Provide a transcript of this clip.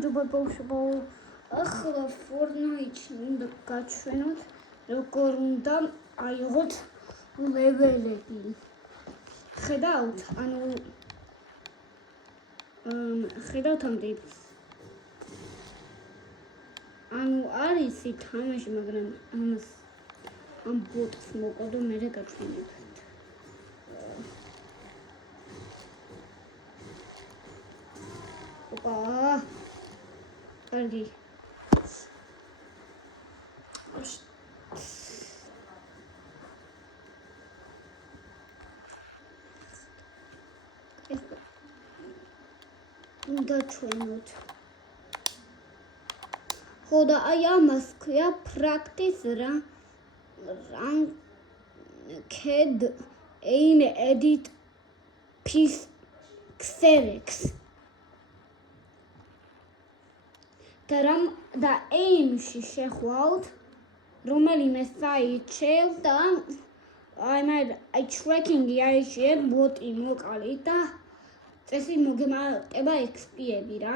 გამარჯობა ბავშვებო. ახლა Fortnite-ში უნდა გაჩვენოთ, როგორ უნდა აიღოთ ლეველები. ხედავთ, ხედავთ ამ ტიპს. არის თამაში, მაგრამ ამას ამ ბოტს მოვყავ და მერე გაჩვენებთ. ოპა. კარგი. გაჩვენოთ. ხო და აი ამას ქვია practice ranked aim edit pixelx. და aim-ში შეხვალთ რომელიმე საიტში და აი tracking-ი აიჭიეთ ბოტი მოკალით და წესი მოგემატება XP-ები რა.